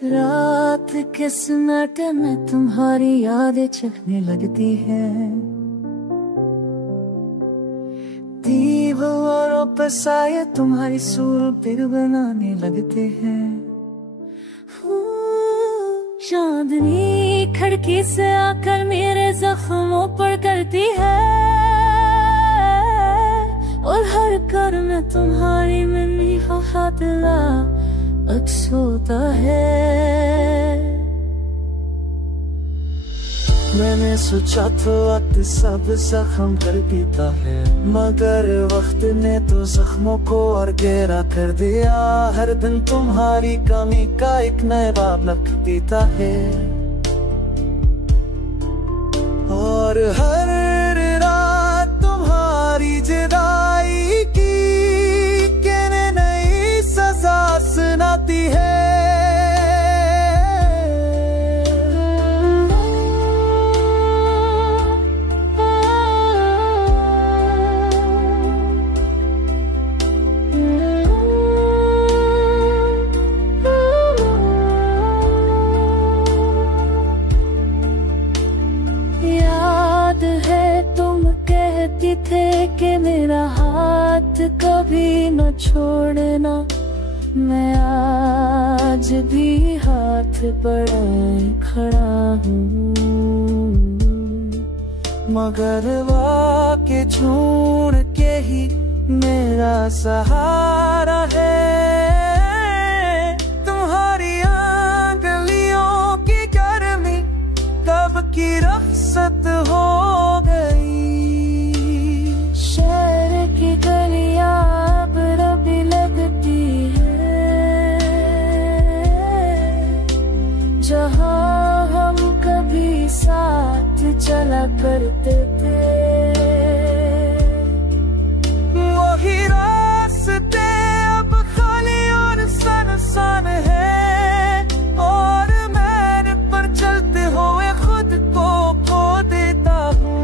रात के सन्नाटे में तुम्हारी यादें चखने लगती है, दीवारों पर साये तुम्हारी सूरत बनाने लगते हैं। चांदनी खिड़की से आकर मेरे जख्मों पर करती है, और हर कर में तुम्हारी मम्मी का खातिरा अक्स होता है। मैंने सोचा तो वक्त सब जख्म कर देता है, मगर वक्त ने तो जख्मों को और गहरा कर दिया। हर दिन तुम्हारी कमी का एक नया बाब लग देता है, और हर रात तुम्हारी जुदाई की कहने नई सजा सुनाती है। कहती थे कि मेरा हाथ कभी न छोड़ना, मैं आज भी हाथ बढ़ाए खड़ा हूँ, मगर वाक़ई ढूंढ के ही मेरा सहारा है। तुम्हारी आंगलियों की गर्मी कब की रफ़्सत हो गई, शहर की गलियां अब रबी लगती है, जहां हम कभी साथ चला करते थे। वही रास्ते अब खाली और सुनसान है, और मैं पर चलते हुए खुद को खो देता हूँ।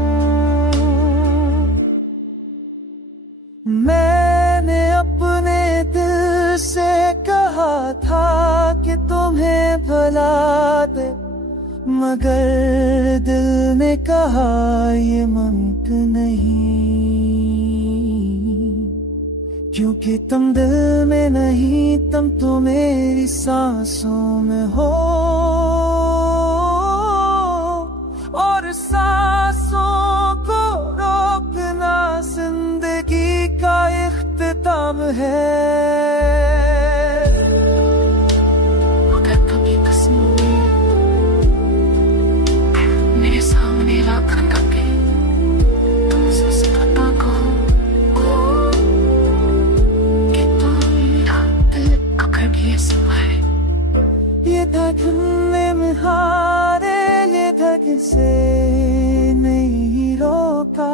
मैंने अपने दिल से कहा था कि तुम्हें भुला दे, मगर दिल ने कहा ये मुमकिन नहीं, क्योंकि तुम दिल में नहीं, तुम तो मेरी सांसों में हो, और सांसों को रोकना जिंदगी का इख्तिताम है। अगर कभी तस्वीर मेरे सामने रख के तुमसे सिखाता कहो कि तुम मेरा दिल पकड़ के समाए, ये धड़कने में हारे, ये धड़कन से नहीं रोका।